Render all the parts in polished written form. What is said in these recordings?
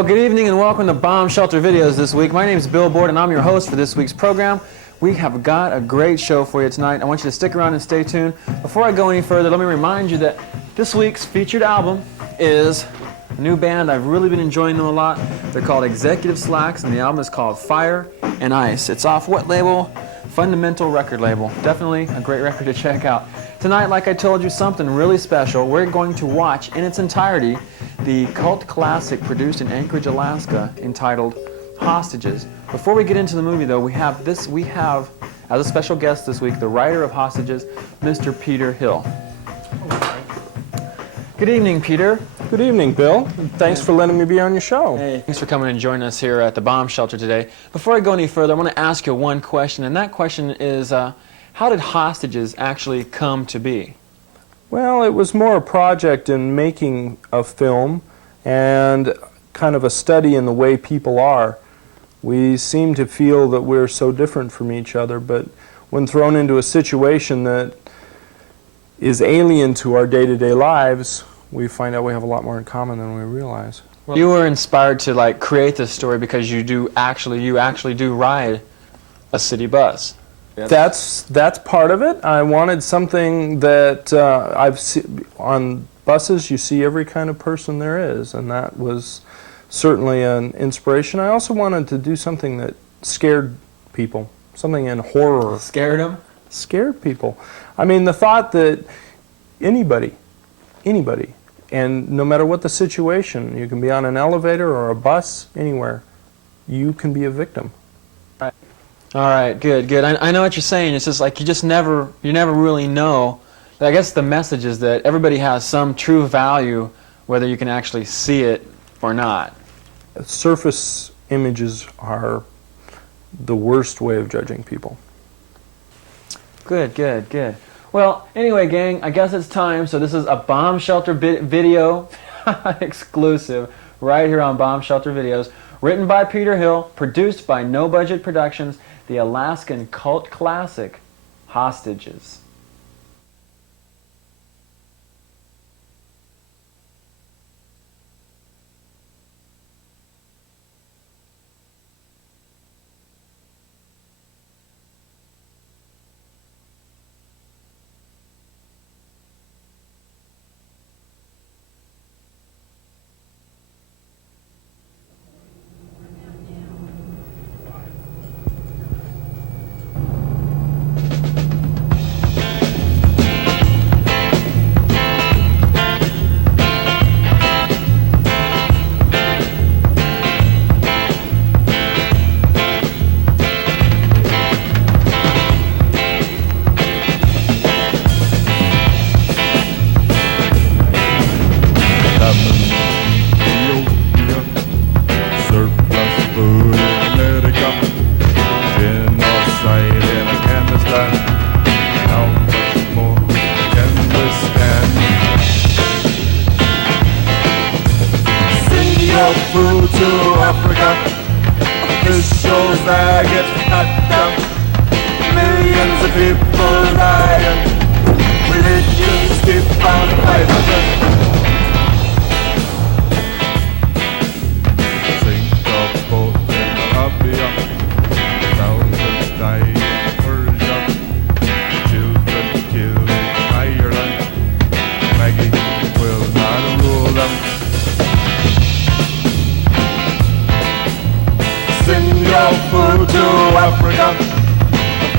Well, good evening and welcome to Bombshelter Videos this week. My name is Bill Board and I'm your host for this week's program. We have got a great show for you tonight. I want you to stick around and stay tuned. Before I go any further, let me remind you that this week's featured album is a new band. I've really been enjoying them a lot. They're called Executive Slacks and the album is called Fire and Ice. It's off what label? Fundamental record label. Definitely a great record to check out. Tonight, like I told you, something really special. We're going to watch in its entirety the cult classic produced in Anchorage, Alaska, entitled Hostages. Before we get into the movie, though, we have as a special guest this week, the writer of Hostages, Mr. Peter Hill. Good evening, Peter. Good evening, Bill. Thanks for letting me be on your show. Hey, thanks for coming and joining us here at the Bomb Shelter today. Before I go any further, I want to ask you one question, and that question is, how did Hostages actually come to be? Well, it was more a project in making a film and kind of a study in the way people are. We seem to feel that we're so different from each other, but when thrown into a situation that is alien to our day-to-day lives, we find out we have a lot more in common than we realize. Well, you were inspired to create this story because you actually do ride a city bus. That's part of it. I wanted something that on buses you see every kind of person there is, and that was certainly an inspiration. I also wanted to do something that scared people, something in horror. Scared them? Scared people. I mean, the thought that anybody, and no matter what the situation, you can be on an elevator or a bus, anywhere, you can be a victim. Right. All right, good. I know what you're saying. It's just like you never really know. I guess the message is that everybody has some true value, whether you can actually see it or not. Surface images are the worst way of judging people. Good. Well, anyway, gang, I guess it's time. So this is a Bombshelter video exclusive right here on Bombshelter Videos. Written by Peter Hill, produced by No Budget Productions, the Alaskan cult classic, Hostages.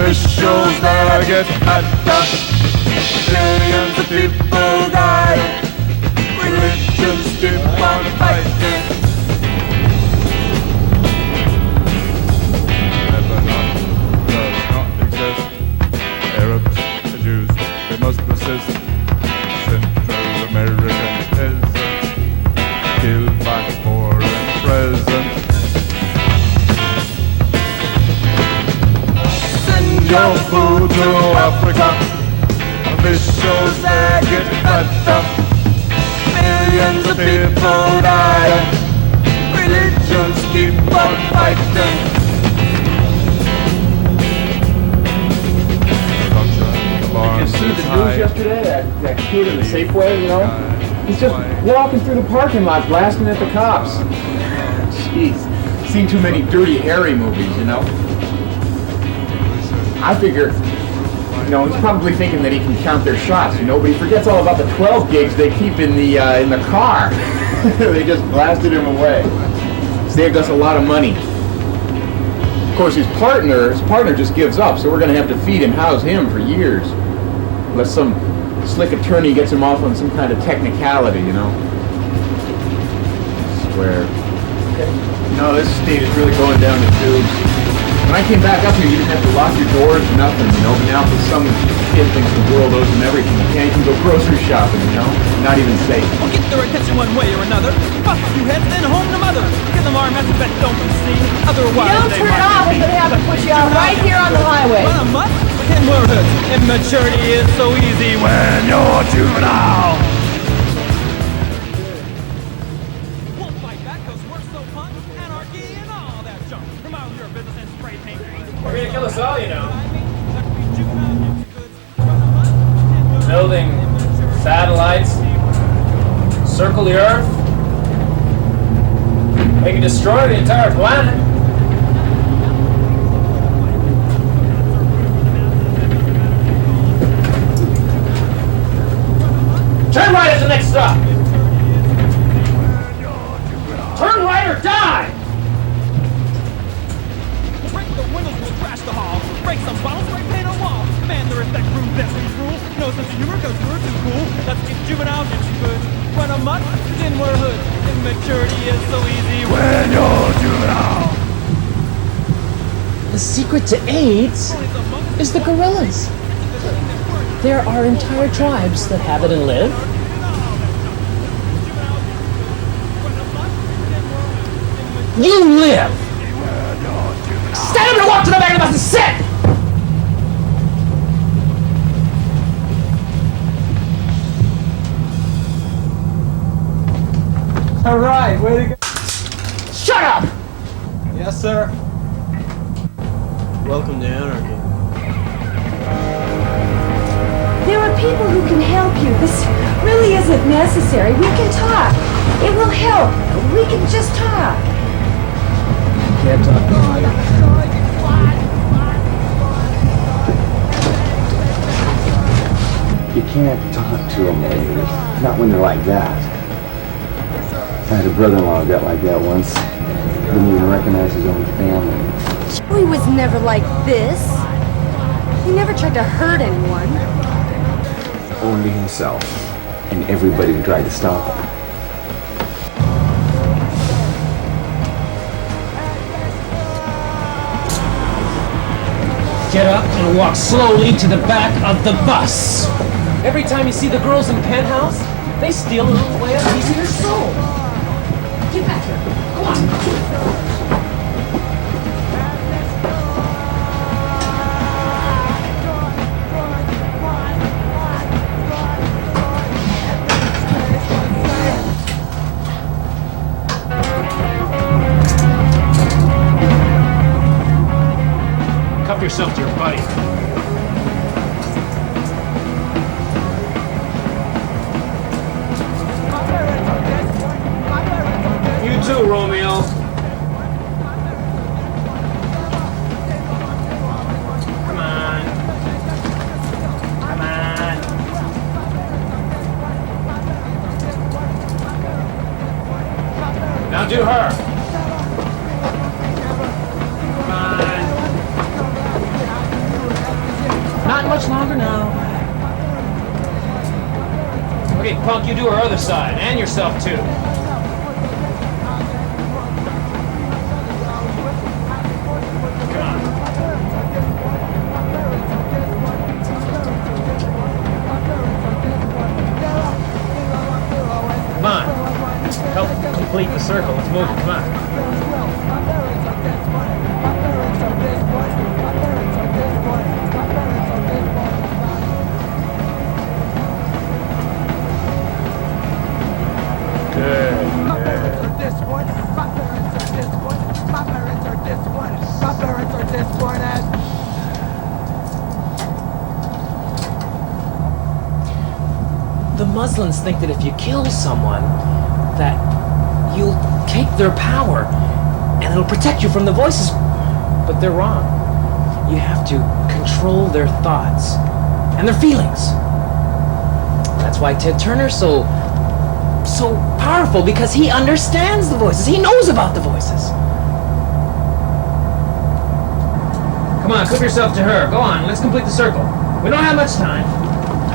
Officials there get hacked up. Millions of people die. Religions keep on fighting. Lebanon does not exist. Arabs, the Jews, they must persist. Central American peasants killed by foreign presence. Your food to Africa. Officials there get fed up. Millions of people die. Religions keep on fighting. You see the news yesterday? That kid in the Safeway, you know? He's just walking through the parking lot blasting at the cops. Jeez. Seen too many dirty, hairy movies, you know? I figure, you know, he's probably thinking that he can count their shots, you know, but he forgets all about the 12 gigs they keep in the car. They just blasted him away. Saved us a lot of money. Of course, his partner just gives up, so we're going to have to feed and house him for years. Unless some slick attorney gets him off on some kind of technicality, you know. I swear. No, this state is really going down the tubes. When I came back up here, you didn't have to lock your doors, nothing, you know. But now for some kid thinks the world owes him everything. You can't even go grocery shopping, you know. Not even safe. We'll get their attention one way or another. Fuck a few heads, then home to mother. Give them our message that don't be seen. Otherwise, You don't they turn it might off be until they have to push you out right here on the highway. Run a mutt, pretend we're hoods. Immaturity is so easy when you're juvenile. Won't fight back 'cause we're so punk. Anarchy and all that junk. Promote your business and spray paint green. We're gonna kill us all, you know. Building satellites, circle the Earth. They can destroy the entire planet. Turn right is the next stop. Turn right or die! Break the windows, we'll trash the hall. Break some bottles, spray paint a wall. Man, there is that crew, that's we rule. No sense of humor, 'cause we're too cool. Let's get juvenile, get you good. Run a mutt, pretend we're hoods. Immaturity is so easy when you're juvenile. The secret to AIDS is the gorillas. There are entire tribes that have it and live. You live! Stand up and walk to the back of the bus and sit! All right, way to go. Shut up! Yes, sir. Welcome to anarchy. There are people who can help you. This really isn't necessary. We can talk. It will help. We can just talk. Can't talk. You can't talk to them, lady. Not when they're like that. I had a brother-in-law who got like that once. Didn't even recognize his own family. He was never like this. He never tried to hurt anyone. Only himself and everybody who tried to stop him. Get up and walk slowly to the back of the bus. Every time you see the girls in Penthouse, they steal a little away a piece of your soul. Get back here. Go on. Cuff yourself to your buddy. You too, Romeo. Come on. Come on. Now do her. Come on. Not much longer now. Okay, punk, you do her other side, and yourself too. Come on. Come on. Help complete the circle. Let's move it. Come on. The Muslims think that if you kill someone, that you'll take their power and it'll protect you from the voices. But they're wrong. You have to control their thoughts and their feelings. That's why Ted Turner's so powerful, because he understands the voices. He knows about the voices. Come on, clip yourself to her. Go on, let's complete the circle. We don't have much time.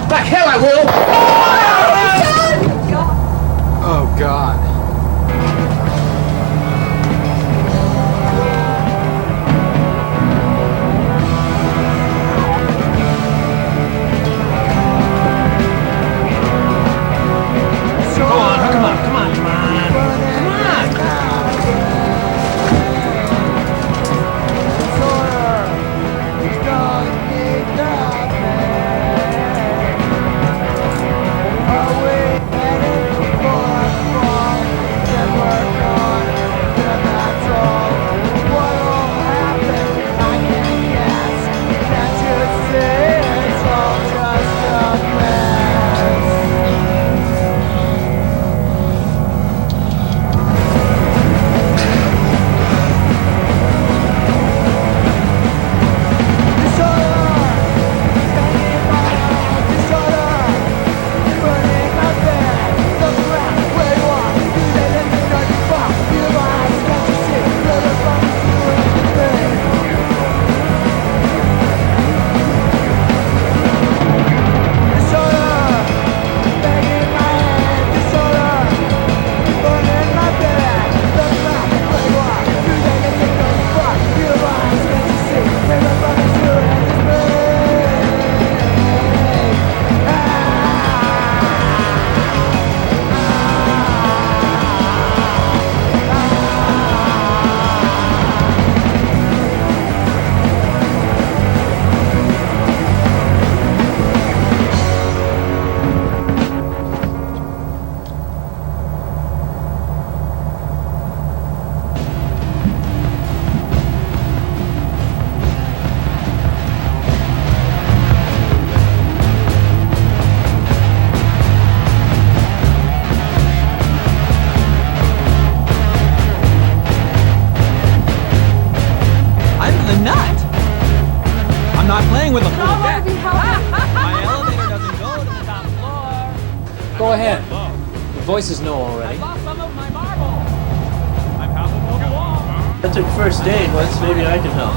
Like hell I will! Oh, God. Go on, come on, come on, come on. Come on! I'm not playing with a full deck. My elevator doesn't go to the top floor. Go ahead. The voices know already. I lost some of my marble. I'm half above the wall. I took first aid once, maybe I can help.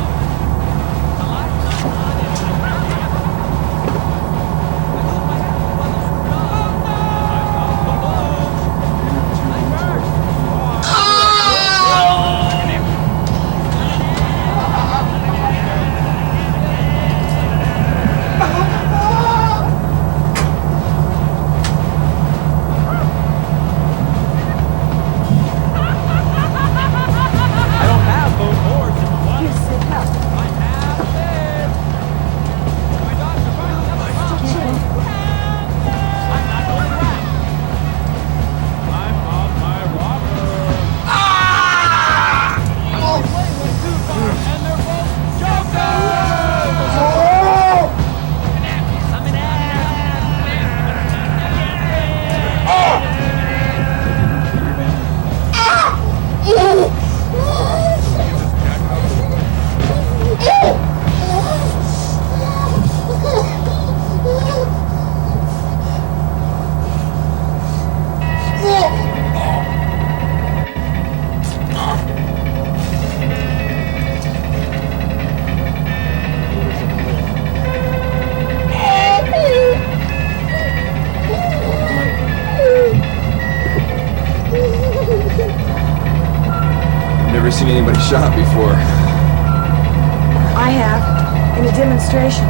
Never seen anybody shot before. I have, in a demonstration.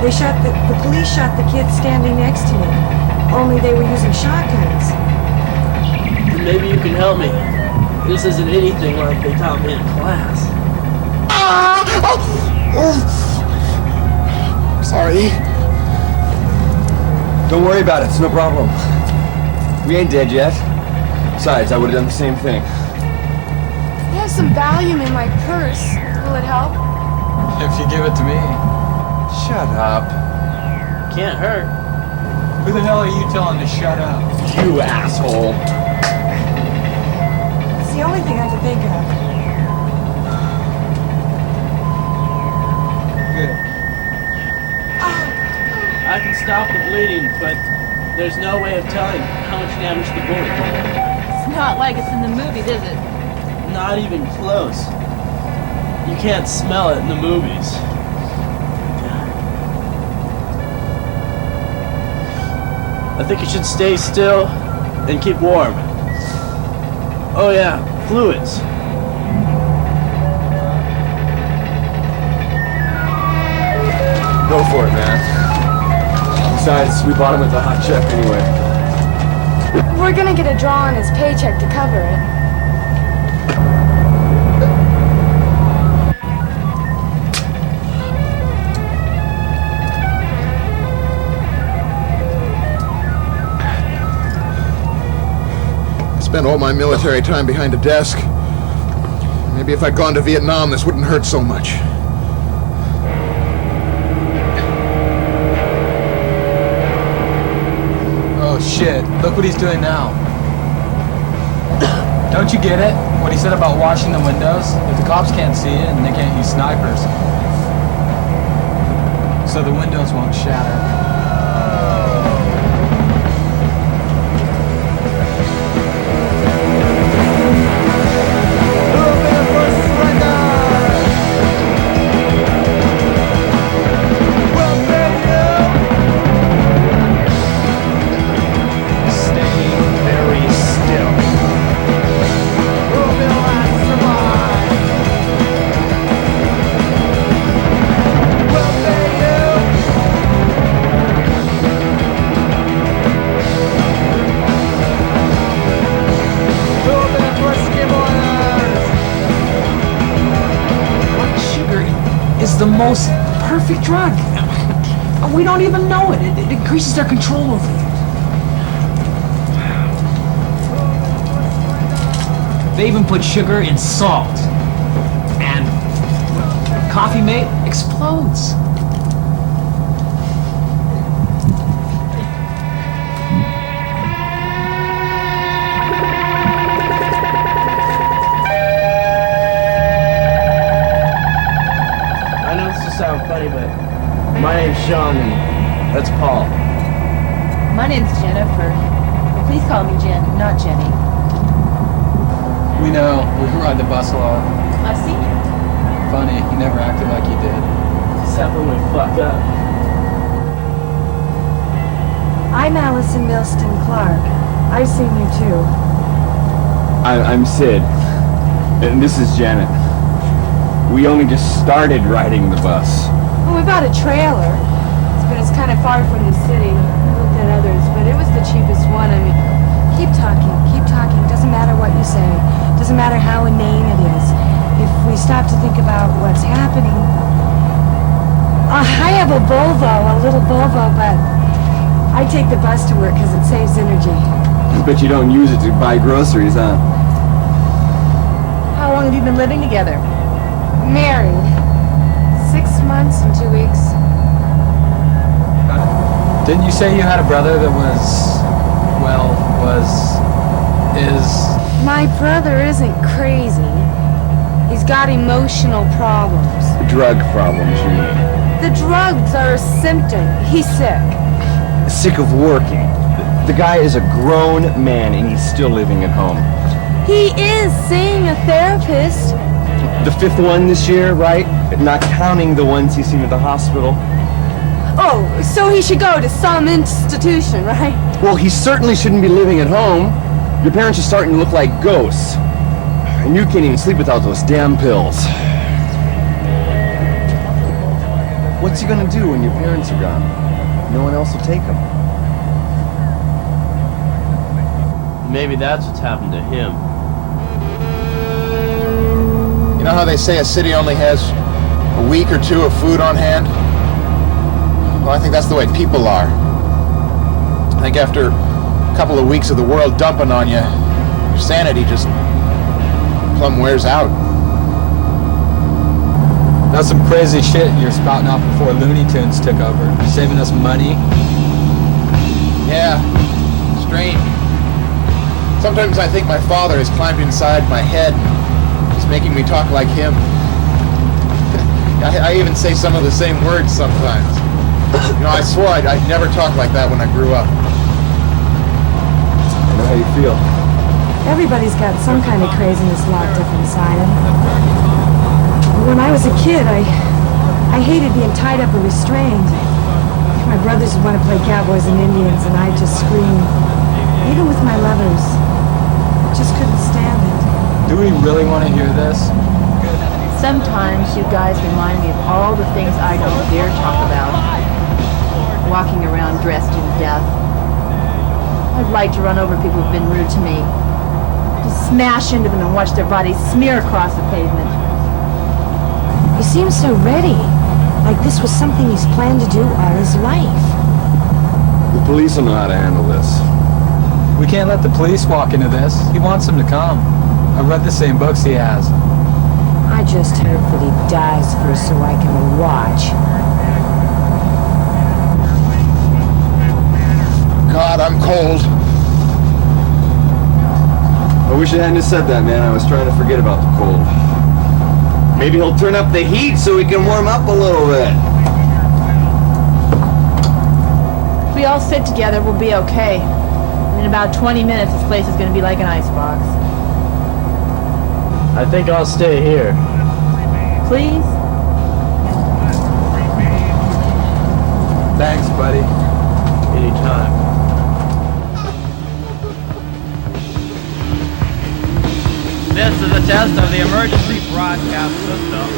The police shot the kid standing next to me. Only they were using shotguns. Maybe you can help me. This isn't anything like they taught me in class. Sorry. Don't worry about it, it's no problem. We ain't dead yet. Besides, I would have done the same thing. I have some Valium in my purse. Will it help? If you give it to me. Shut up. Can't hurt. Who the hell are you telling to shut up? You asshole. It's the only thing I can think of. I can stop the bleeding, but there's no way of telling how much damage the bullet did. It's not like it's in the movies, is it? Not even close. You can't smell it in the movies. I think you should stay still and keep warm. Oh yeah, fluids. Go for it, man. Besides, we bought him with a hot check anyway. We're gonna get a draw on his paycheck to cover it. Spent all my military time behind a desk. Maybe if I'd gone to Vietnam, this wouldn't hurt so much. Oh shit, look what he's doing now. Don't you get it? What he said about washing the windows? If the cops can't see it and they can't use snipers, so the windows won't shatter. The most perfect drug. We don't even know it. It increases their control over you. They even put sugar in salt. And Coffee Mate explodes. Funny, but my name's Sean and that's Paul. My name's Jennifer. Please call me Jen, not Jenny. We know. We ride the bus a lot. I've seen you. Funny, you never acted like you did. Except when we fucked up. I'm Allison Milston Clark. I've seen you too. I'm Sid. And this is Janet. We only just started riding the bus. Well, we bought a trailer, but it's kind of far from the city. We looked at others, but it was the cheapest one. I mean, keep talking. Doesn't matter what you say. Doesn't matter how inane it is. If we stop to think about what's happening. I have a little Volvo, but I take the bus to work because it saves energy. But you don't use it to buy groceries, huh? How long have you been living together? Married. 6 months and 2 weeks. Didn't you say you had a brother that is... My brother isn't crazy. He's got emotional problems. Drug problems, you mean? The drugs are a symptom. He's sick. Sick of working. The guy is a grown man and he's still living at home. He is seeing a therapist. The 5th one this year, right? Not counting the ones he's seen at the hospital. Oh, so he should go to some institution, right? Well, he certainly shouldn't be living at home. Your parents are starting to look like ghosts. And you can't even sleep without those damn pills. What's he gonna do when your parents are gone? No one else will take him. Maybe that's what's happened to him. You know how they say a city only has a week or two of food on hand? Well, I think that's the way people are. I think after a couple of weeks of the world dumping on you, your sanity just plumb wears out. That's some crazy shit you're spouting off before Looney Tunes took over. Saving us money. Yeah, strange. Sometimes I think my father has climbed inside my head and is making me talk like him. I even say some of the same words sometimes. You know, I swore I'd never talk like that when I grew up. I know how you feel. Everybody's got some kind of craziness locked up inside them. When I was a kid, I hated being tied up or restrained. My brothers would want to play cowboys and Indians, and I'd just scream. Even with my lovers, I just couldn't stand it. Do we really want to hear this? Sometimes you guys remind me of all the things I don't dare talk about. Walking around dressed in death. I'd like to run over people who've been rude to me. To smash into them and watch their bodies smear across the pavement. He seems so ready. Like this was something he's planned to do all his life. The police will know how to handle this. We can't let the police walk into this. He wants them to come. I've read the same books he has. I just hope that he dies first so I can watch. God, I'm cold. I wish I hadn't have said that, man. I was trying to forget about the cold. Maybe he'll turn up the heat so we can warm up a little bit. If we all sit together, we'll be okay. In about 20 minutes, this place is going to be like an icebox. I think I'll stay here. Please? Thanks, buddy. Anytime. This is a test of the emergency broadcast system.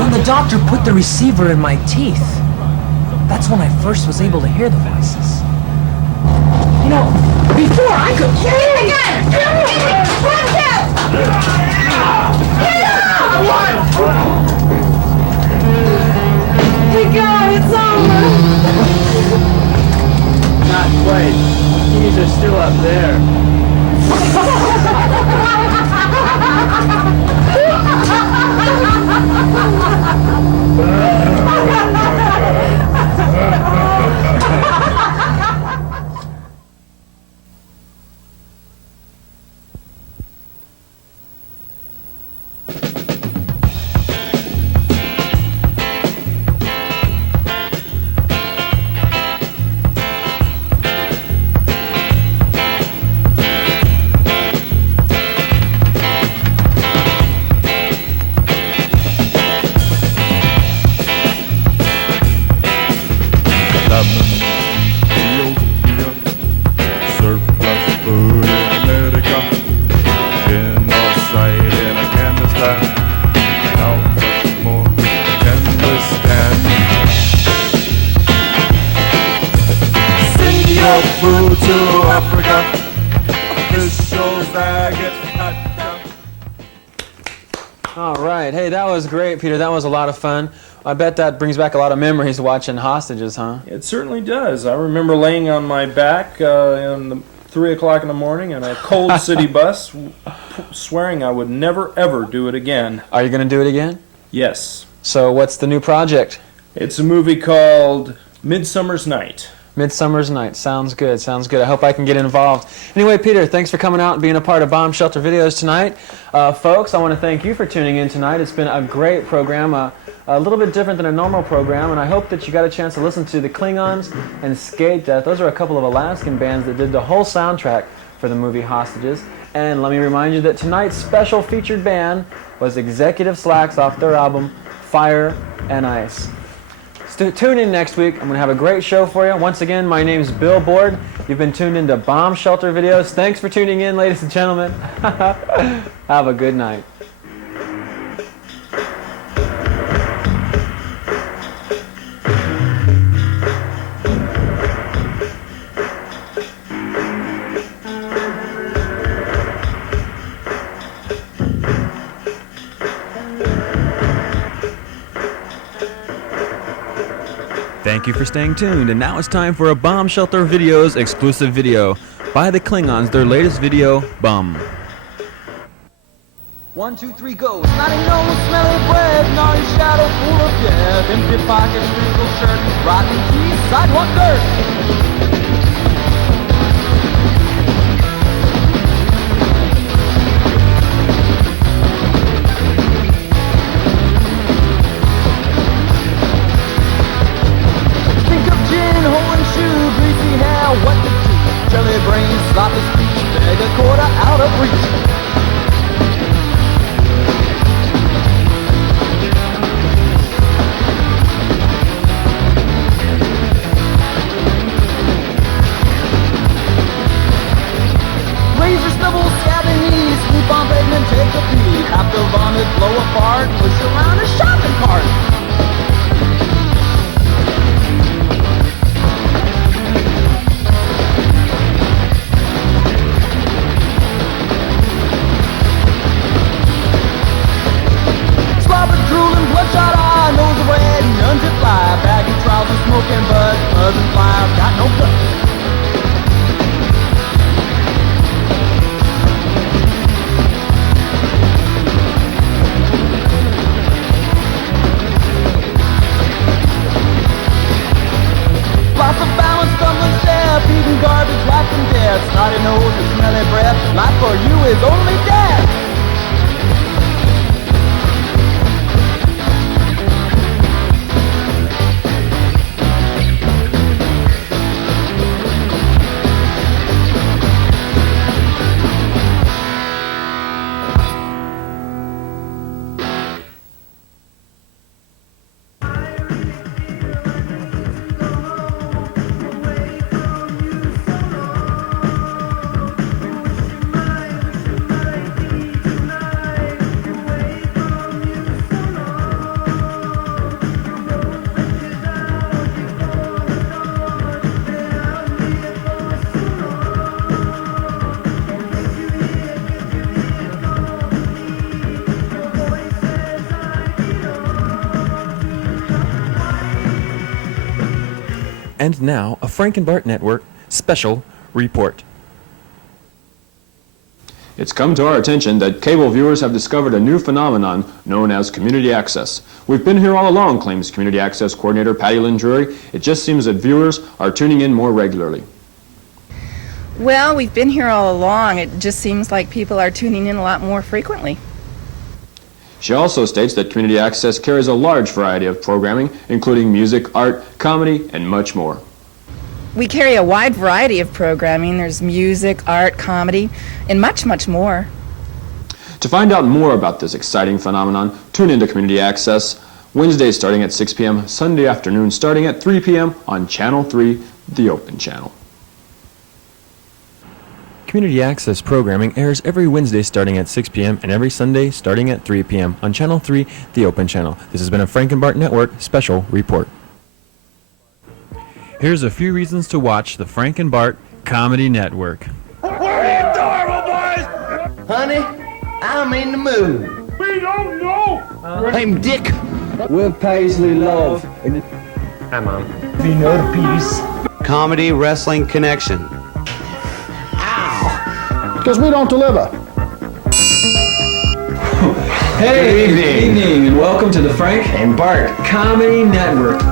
When the doctor put the receiver in my teeth, that's when I first was able to hear the voices. You know, before I could... Get in again! Watch out! Thank God, it's over! Not quite. Keys are still up there. Food to Africa. Officials that get All right. Hey, that was great, Peter. That was a lot of fun. I bet that brings back a lot of memories watching hostages, huh? It certainly does. I remember laying on my back in 3 o'clock in the morning in a cold city bus, swearing I would never, ever do it again. Are you going to do it again? Yes. So what's the new project? It's a movie called Midsummer's Night. Midsummer's Night. Sounds good. Sounds good. I hope I can get involved. Anyway, Peter, thanks for coming out and being a part of Bombshelter Videos tonight. Folks, I want to thank you for tuning in tonight. It's been a great program, a little bit different than a normal program, and I hope that you got a chance to listen to the Clyng-Onz and Skate Death. Those are a couple of Alaskan bands that did the whole soundtrack for the movie Hostages. And let me remind you that tonight's special featured band was Executive Slacks off their album Fire and Ice. Tune in next week. I'm going to have a great show for you. Once again, my name's Bill Board. You've been tuned into Bombshelter Videos. Thanks for tuning in, ladies and gentlemen. Have a good night. Thank you for staying tuned, and now it's time for a Bombshelter Videos exclusive video by the Clyng-Onz, their latest video, Bum. 1, 2, 3, go. Snotty nose, smelly breath, naughty shadow full of death. Empty pockets, wrinkled shirt, rotten teeth, sidewalk dirt. Stink of gin, hole and shoe, greasy hair, what to do? Jelly brain, sloppy speech, beg a quarter out of reach. Sleep on pavement, take a pee. Have to vomit, blow apart, push around a shopping cart. Slobber, drooling, bloodshot eye, nose red, none to fly. Baggy trousers, smoking bud, buzzing flies, got no guts. Eating garbage, life and death. Snotty nose and smelly breath. Life for you is only death. And now, a Frank and Bart Network special report. It's come to our attention that cable viewers have discovered a new phenomenon known as community access. We've been here all along, claims Community Access Coordinator Patty Lynn Drury. It just seems that viewers are tuning in more regularly. Well, we've been here all along. It just seems like people are tuning in a lot more frequently. She also states that Community Access carries a large variety of programming, including music, art, comedy, and much more. We carry a wide variety of programming. There's music, art, comedy, and much, much more. To find out more about this exciting phenomenon, tune into Community Access, Wednesdays starting at 6 p.m., Sunday afternoon starting at 3 p.m. on Channel 3, the Open Channel. Community Access programming airs every Wednesday starting at 6 p.m. and every Sunday starting at 3 p.m. on Channel 3, the Open Channel. This has been a Frank and Bart Network special report. Here's a few reasons to watch the Frank and Bart Comedy Network. We're adorable, boys! Honey, I'm in the mood. We don't know! I'm Dick. We're Paisley Love. Hi, Mom. You know the piece. Comedy Wrestling Connection. Because we don't deliver. Hey, good evening, and welcome to the Frank and Bart Comedy Network.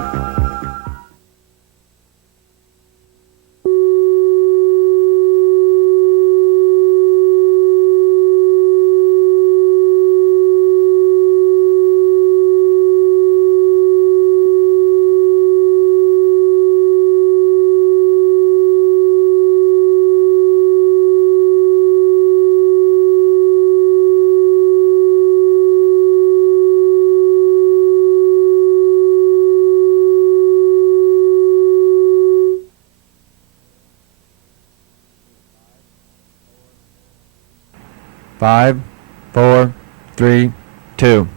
Five, 4, 3, 2.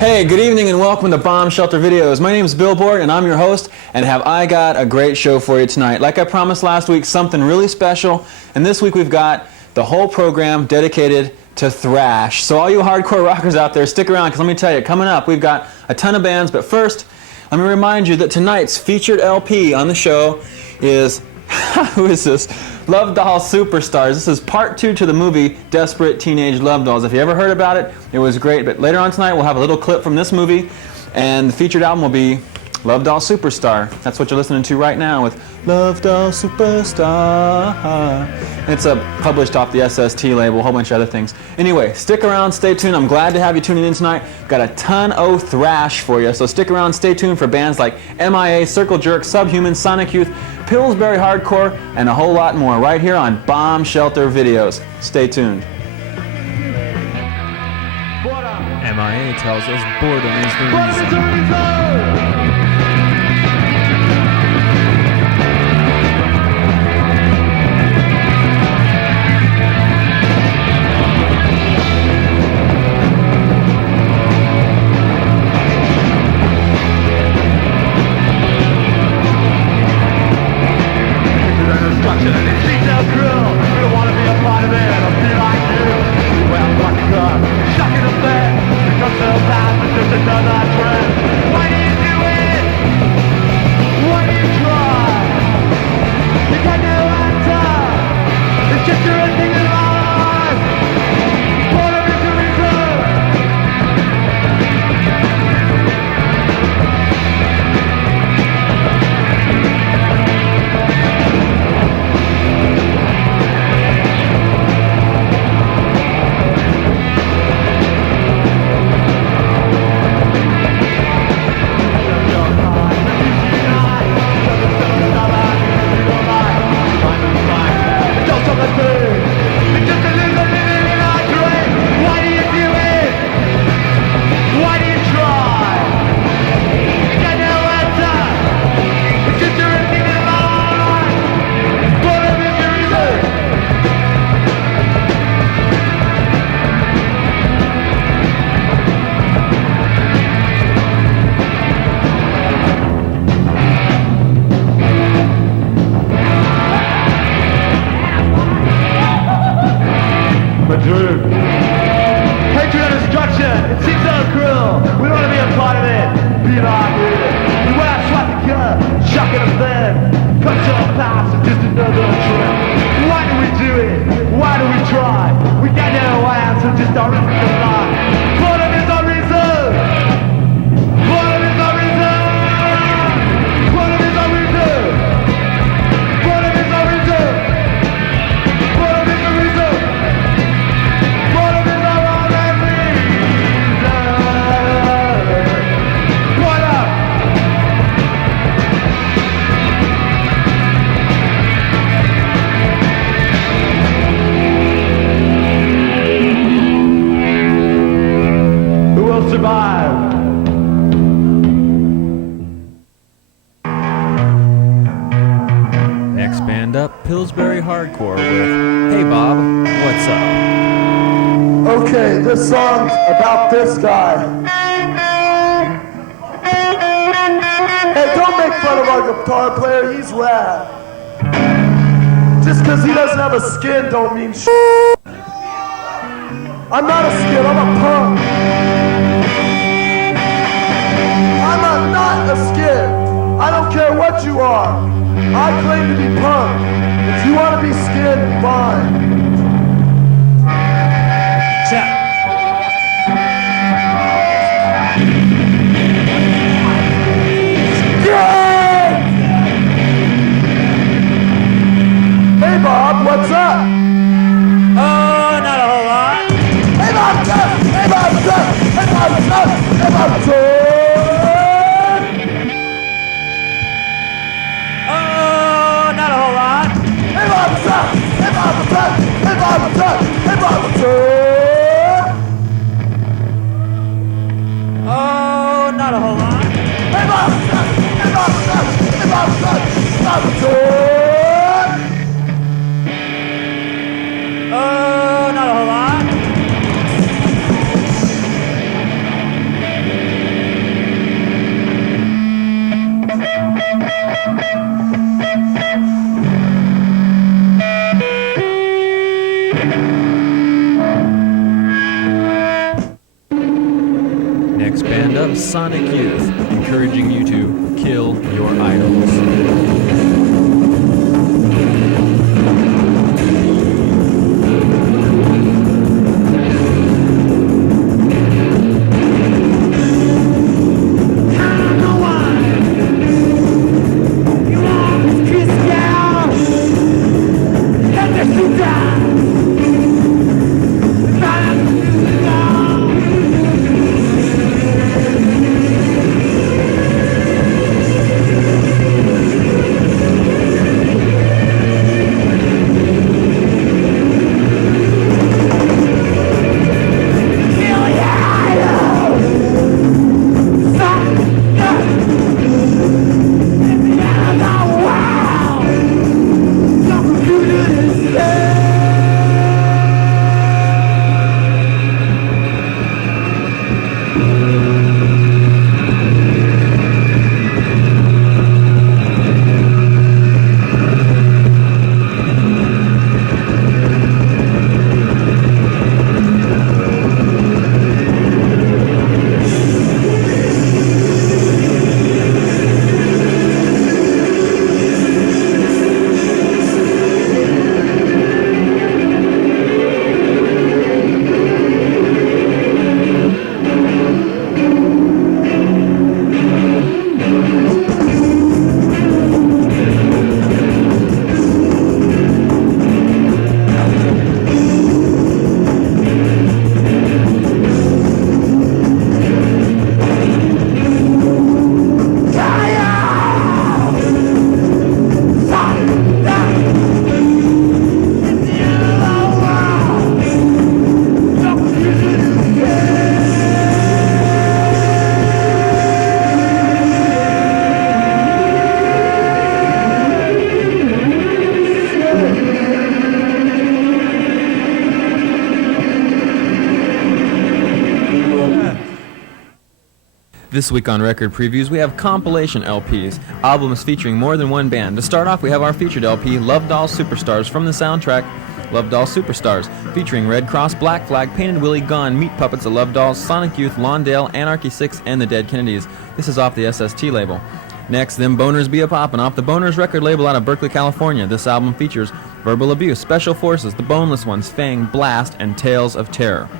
Hey, good evening and welcome to Bombshelter Videos. My name is Billboard and I'm your host, and have I got a great show for you tonight. Like I promised last week, something really special, and this week we've got the whole program dedicated to thrash. So all you hardcore rockers out there, stick around, because let me tell you, coming up we've got a ton of bands, but first, let me remind you that tonight's featured LP on the show is, who is this? Lovedoll Superstars. This is part 2 to the movie Desperate Teenage Love Dolls. If you ever heard about it, it was great. But later on tonight, we'll have a little clip from this movie, and the featured album will be Lovedoll Superstar. That's what you're listening to right now with Lovedoll Superstar. And it's published off the SST label, a whole bunch of other things. Anyway, stick around, stay tuned. I'm glad to have you tuning in tonight. Got a ton of thrash for you, so stick around, stay tuned for bands like MIA, Circle Jerk, Subhuman, Sonic Youth, Pillsbury Hardcore, and a whole lot more right here on Bombshelter Videos. Stay tuned. MIA tells us boredom is the reason. Pillsbury Hardcore with Hey Bob, What's Up? Okay, this song's about this guy. Hey, don't make fun of our guitar player, he's rad. Just because he doesn't have a skin don't mean shit. I'm not a skin, I'm a punk. I'm not a skin. I don't care what you are. I claim to be punk. If you want to be skinned, fine. Check. Yeah! Hey Bob, what's up? Oh, not a whole lot. Hey Bob, what's up? Hey Bob, what's up? Hey Bob, what's up? Hey Bob, what's up? Oh, not a whole lot. Hey, Bob, what's up? Hey, Bob, what's up? Hey, Bob, what's up? Hey, Bob, what's up? Oh, not a whole lot. Next band up, Sonic Youth, encouraging you to kill your idols. This week on Record Previews, we have compilation LPs, albums featuring more than one band. To start off, we have our featured LP, Lovedoll Superstars, from the soundtrack Lovedoll Superstars, featuring Red Cross, Black Flag, Painted Willie, Gone, Meat Puppets, The Lovedolls, Sonic Youth, Lawndale, Anarchy 6, and The Dead Kennedys. This is off the SST label. Next, Them Boners Be A-Poppin', off the Boners record label out of Berkeley, California. This album features Verbal Abuse, Special Forces, The Boneless Ones, Fang, Blast, and Tales of Terror.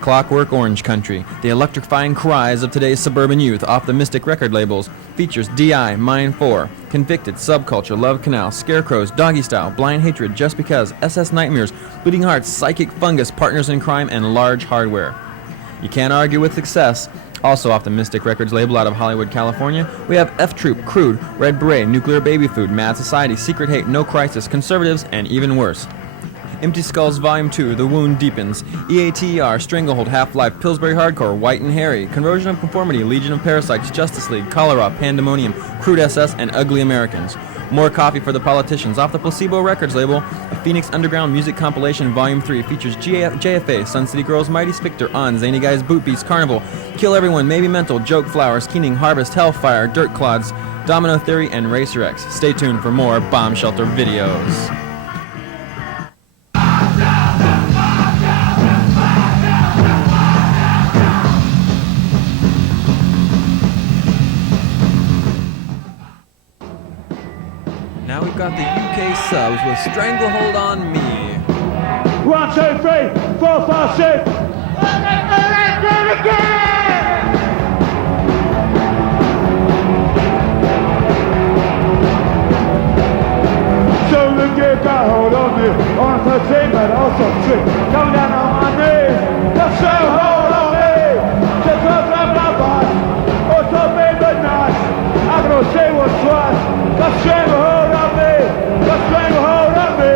Clockwork Orange Country, the electrifying cries of today's suburban youth, off the Mystic record labels, features D.I., Mine 4, Convicted, Subculture, Love Canal, Scarecrows, Doggy Style, Blind Hatred, Just Because, SS Nightmares, Bleeding Hearts, Psychic Fungus, Partners in Crime, and Large Hardware. You can't argue with success. Also off the Mystic Records label out of Hollywood, California, we have F-Troop, Crude, Red Beret, Nuclear Baby Food, Mad Society, Secret Hate, No Crisis, Conservatives, and even worse. Empty Skulls Volume 2, The Wound Deepens, EATER, Stranglehold, Half-Life, Pillsbury Hardcore, White and Hairy, Conversion of Conformity, Legion of Parasites, Justice League, Cholera, Pandemonium, Crude SS, and Ugly Americans. More Coffee for the Politicians, off the Placebo Records label, a Phoenix Underground Music Compilation Volume 3 features JFA, Sun City Girls, Mighty Spectre, On, Zany Guys, Boot Beast, Carnival, Kill Everyone, Maybe Mental, Joke Flowers, Keening, Harvest, Hellfire, Dirt Clods, Domino Theory, and Racer X. Stay tuned for more Bombshelter videos. Now we've got the UK subs with Stranglehold on Me. 1, 2, 3, 4, 5, 6. Let's do it again! So the get got hold on me on 13, but also trick. Coming down on my knees. Just so hold on me. Just cause I'm not boss. Oh, so big but nice. I'm gonna say what's right. Just stranglehold on me. Just stranglehold on me.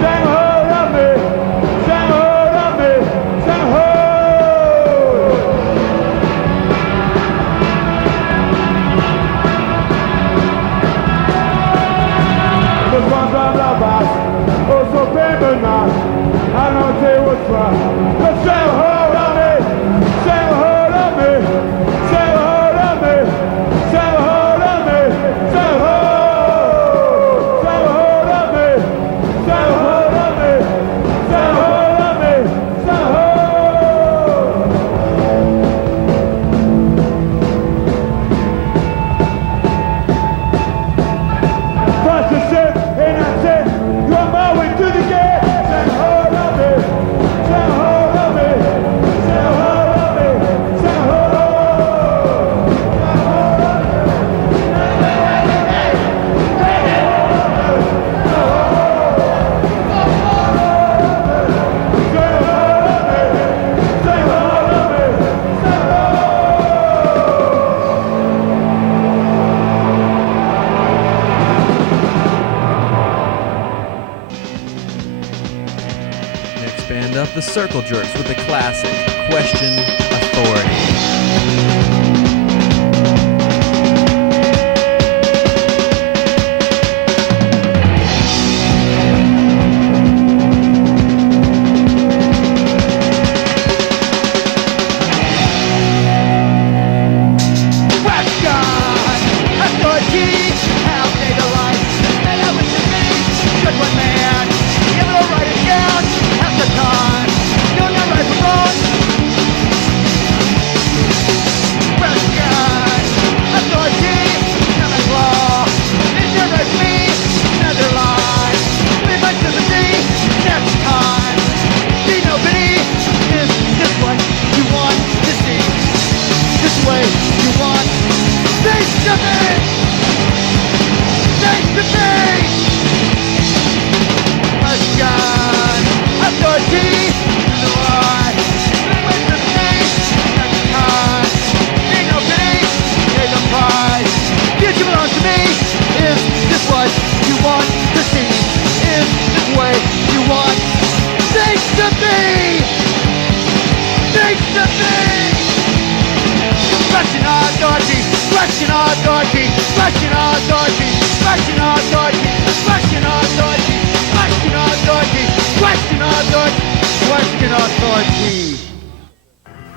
Stranglehold on me. Stranglehold on me. Stranglehold. Just cause I'm not boss. Oh, so big but nice. I'm gonna say what's right. Just stranglehold on me. Stranglehold on me. Stranglehold on me. Stranglehold on me. Stranglehold. Stranglehold on me. Stranglehold on me. Next band up, the Circle Jerks with the classic Question Authority.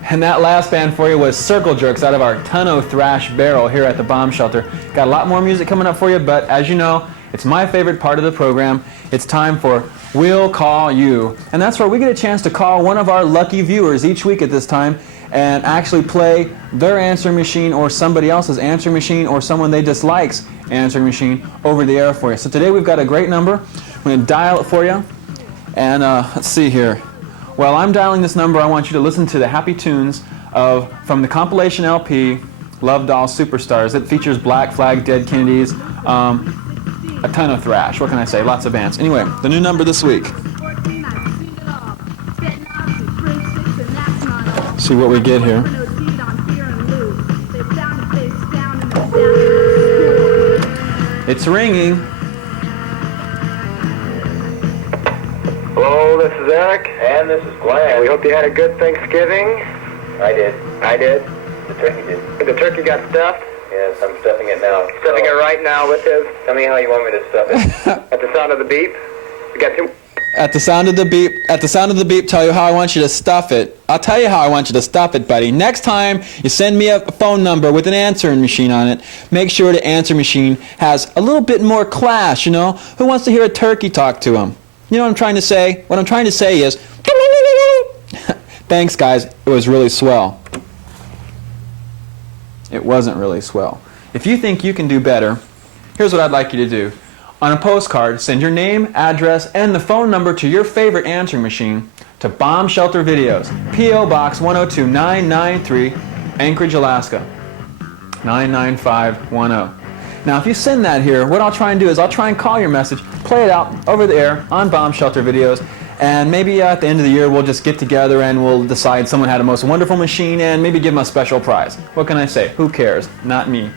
And that last band for you was Circle Jerks out of our Tonneau Thrash barrel here at the Bomb Shelter. Got a lot more music coming up for you, but as you know, it's my favorite part of the program. It's time for We'll Call You. And that's where we get a chance to call one of our lucky viewers each week at this time and actually play their answering machine or somebody else's answering machine or someone they dislike's answering machine over the air for you. So today we've got a great number. I'm going to dial it for you. And let's see here. While I'm dialing this number, I want you to listen to the happy tunes from the compilation LP, Lovedoll Superstars. It features Black Flag, Dead Kennedys, a ton of thrash. What can I say? Lots of bands. Anyway, the new number this week. See what we get here. It's ringing. Hello, this is Eric. And this is Glenn. We hope you had a good Thanksgiving. I did. The turkey did. The turkey got stuffed? Yes, I'm stuffing it now. Stuffing it right now with his? Tell me how you want me to stuff it. At the sound of the beep? We got two. At the sound of the beep, tell you how I want you to stuff it. I'll tell you how I want you to stuff it, buddy. Next time you send me a phone number with an answering machine on it, make sure the answering machine has a little bit more class, you know? Who wants to hear a turkey talk to him? You know what I'm trying to say? What I'm trying to say is, thanks guys, it was really swell. It wasn't really swell. If you think you can do better, here's what I'd like you to do. On a postcard, send your name, address, and the phone number to your favorite answering machine to Bombshelter Videos, P.O. Box 102993, Anchorage, Alaska, 99510. Now, if you send that here, what I'll try and do is I'll try and call your message, play it out over the air on Bombshelter Videos, and maybe at the end of the year we'll just get together and we'll decide someone had a most wonderful machine and maybe give them a special prize. What can I say? Who cares? Not me.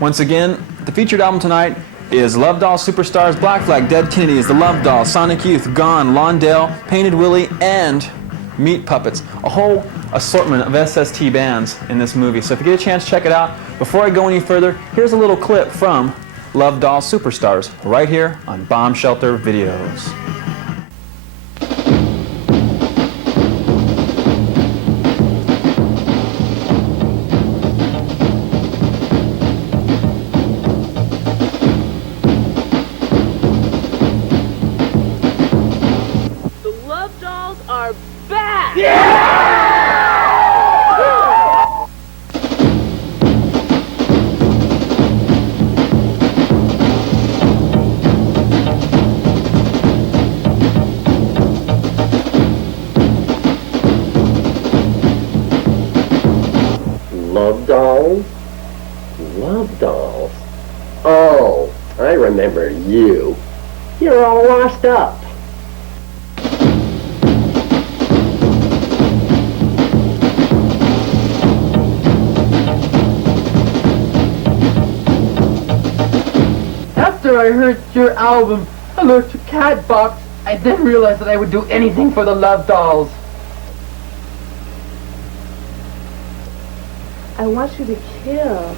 Once again, the featured album tonight is Lovedoll Superstars, Black Flag, Dead Kennedys, The Lovedoll, Sonic Youth, Gone, Lawndale, Painted Willie, and Meat Puppets. A whole assortment of SST bands in this movie. So if you get a chance, check it out. Before I go any further, here's a little clip from Lovedoll Superstars right here on Bombshelter Videos. Lovedolls? Lovedolls? Oh, I remember you. You're all washed up. After I heard your album, I looked to Catbox I didn't realize that I would do anything for the Lovedolls. I want you to kill.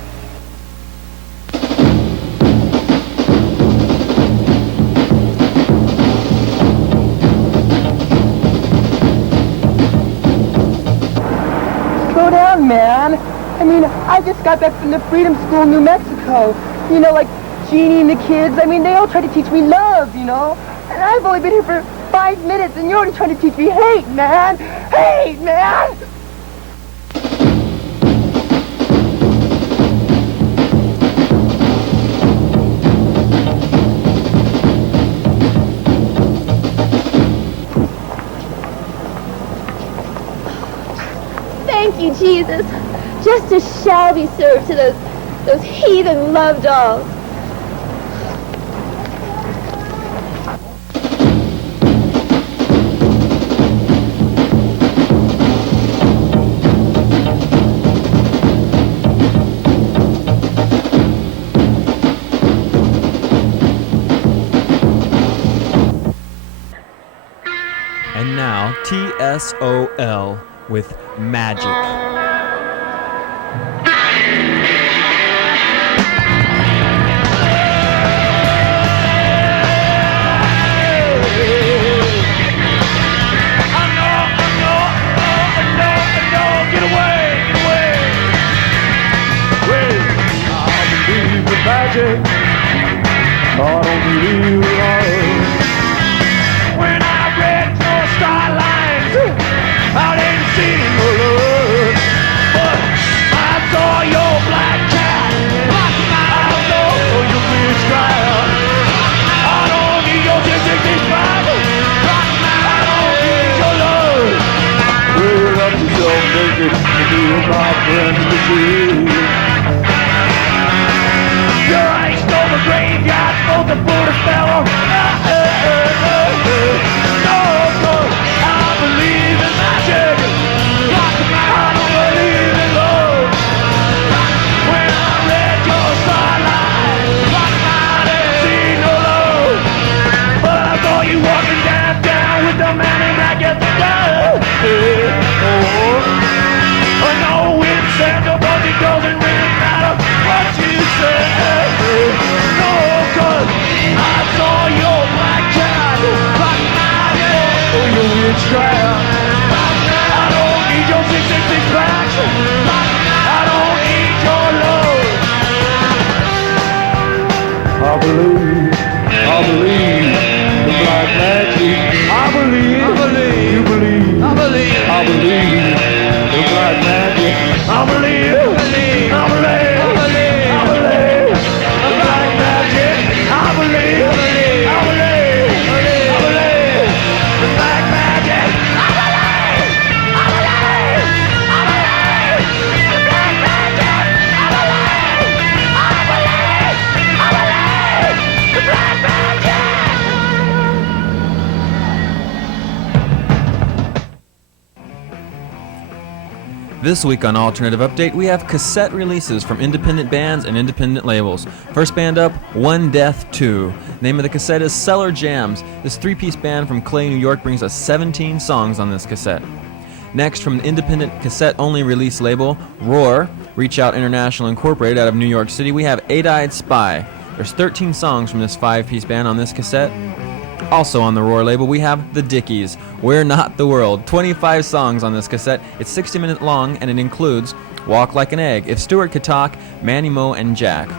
Slow down, man. I mean, I just got back from the Freedom School in New Mexico. You know, like Jeannie and the kids. I mean, they all try to teach me love, you know? And I've only been here for 5 minutes, and you're already trying to teach me hate, man! Hate, man! Thank you, Jesus. Justice shall be served to those heathen Lovedolls. And now, TSOL with Magic. Magic, I don't believe love. When I read your star lines, I didn't see no love. But I saw your black cat. I know your rich crowd. I don't need your 665. I don't need your love. Wear up yourself naked to be my friends to see. Your eyes stole the graveyard, stole the Buddhist fellow. No, I believe in magic. I don't believe in love. When I read your starlight, I didn't see no love. But I saw you walking down with the man in black at the door. I know it's sad, but it doesn't really matter what you say. No, 'cause I saw your black cat. Oh, your rich crowd. I don't need your 666 packs. I don't need your love. I believe the black magic. I believe, you believe, I believe the black magic. I believe, the black magic. I believe, the black magic. This week on Alternative Update, we have cassette releases from independent bands and independent labels. First band up, One Death 2. Name of the cassette is Cellar Jams. This three-piece band from Clay, New York brings us 17 songs on this cassette. Next, from the independent cassette-only release label, Roar, Reach Out International Incorporated out of New York City, we have Eight-Eyed Spy. There's 13 songs from this five-piece band on this cassette. Also on the Roar label, we have The Dickies, We're Not the World. 25 songs on this cassette. It's 60 minutes long, and it includes Walk Like an Egg, If Stewart Could Talk, Manny Mo, and Jack.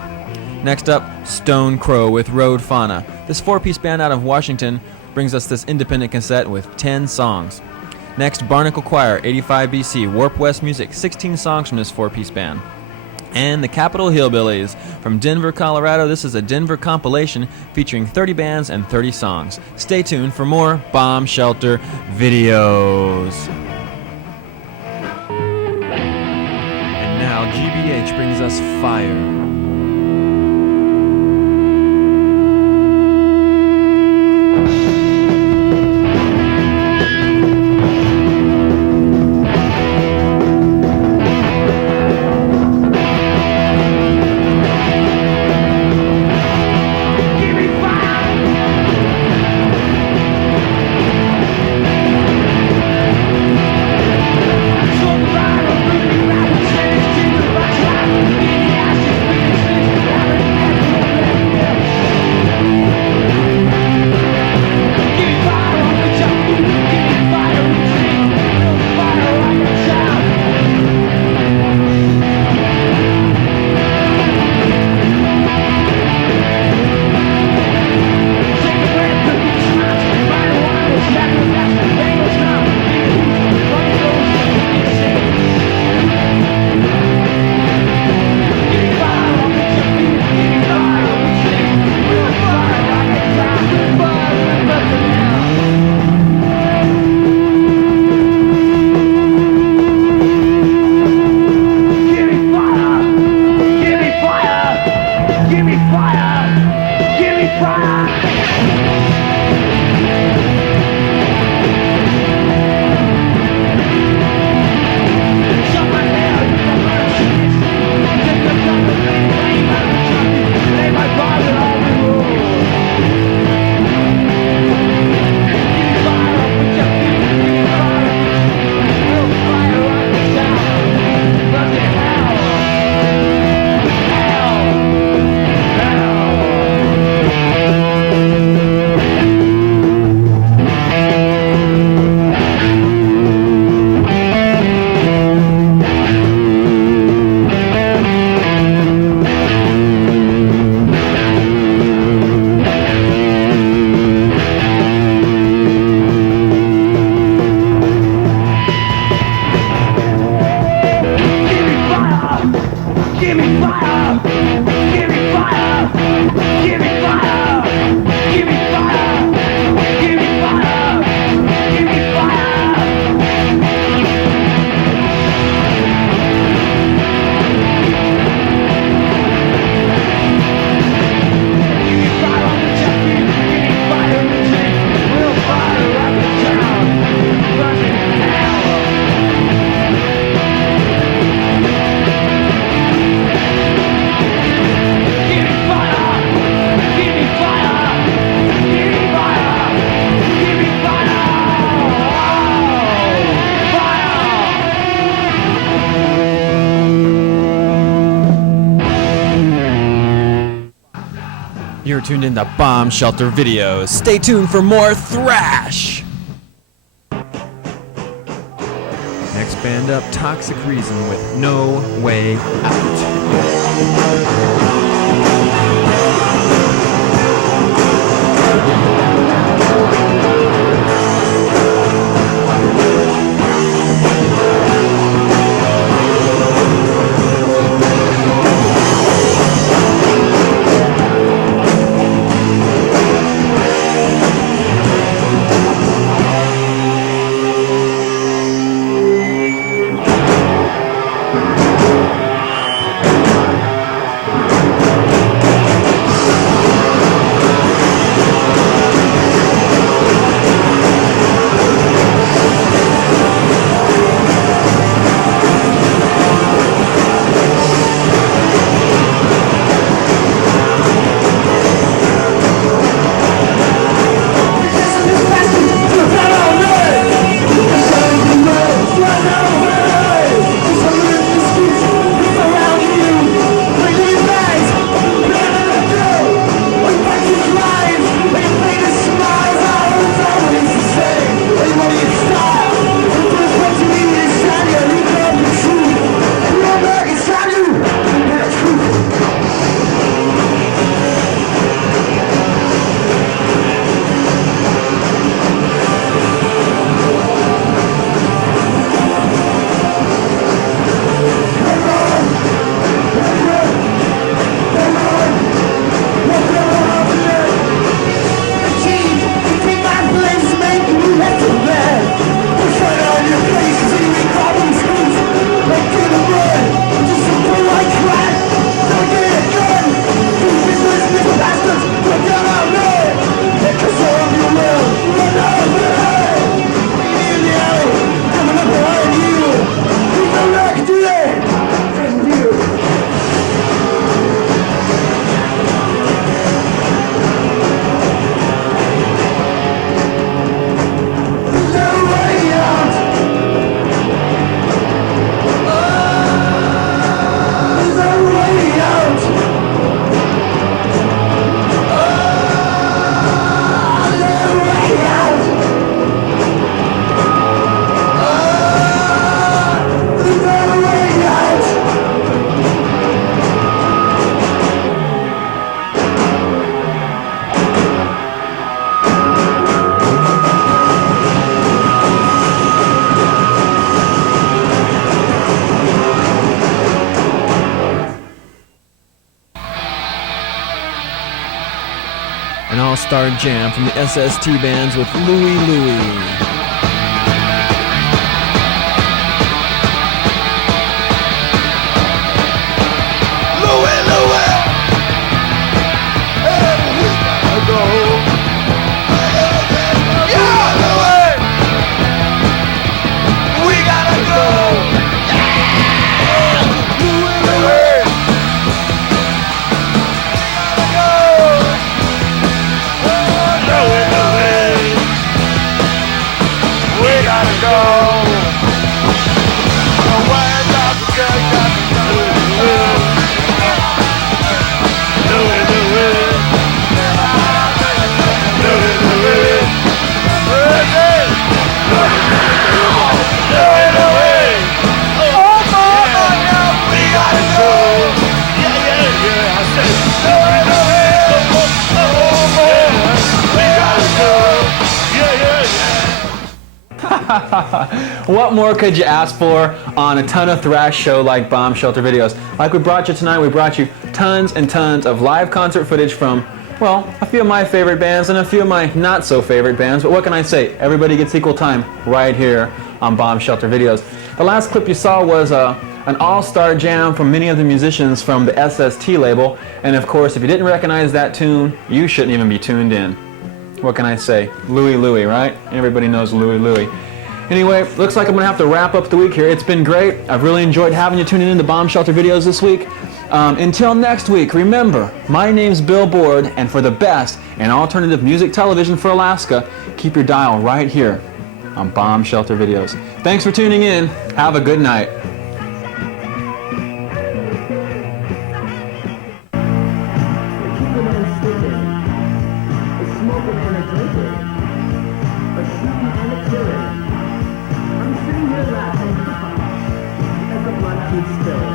Next up, Stone Crow with Road Fauna. This four-piece band out of Washington brings us this independent cassette with 10 songs. Next, Barnacle Choir, 85 BC, Warp West Music, 16 songs from this four-piece band. And the Capitol Hillbillies from Denver, Colorado. This is a Denver compilation featuring 30 bands and 30 songs. Stay tuned for more Bombshelter Videos. And now GBH brings us Fire. You're tuned in to Bombshelter Videos. Stay tuned for more Thrash! Next band up, Toxic Reason with No Way Out. An all-star jam from the SST bands with Louie Louie. What more could you ask for on a ton of thrash show like Bombshelter Videos? Like we brought you tonight, we brought you tons and tons of live concert footage from, well, a few of my favorite bands and a few of my not so favorite bands, but what can I say? Everybody gets equal time right here on Bombshelter Videos. The last clip you saw was an all-star jam from many of the musicians from the SST label, and of course, if you didn't recognize that tune, you shouldn't even be tuned in. What can I say? Louie Louie, right? Everybody knows Louie Louie. Anyway, looks like I'm going to have to wrap up the week here. It's been great. I've really enjoyed having you tuning in to Bombshelter Videos this week. Until next week, remember, my name's Bill Board, and for the best in alternative music television for Alaska, keep your dial right here on Bombshelter Videos. Thanks for tuning in. Have a good night. Keep singing and sticking, a smoking and a drinking, a shooting and a killing. I'm sitting here laughing as the blood keeps spilling.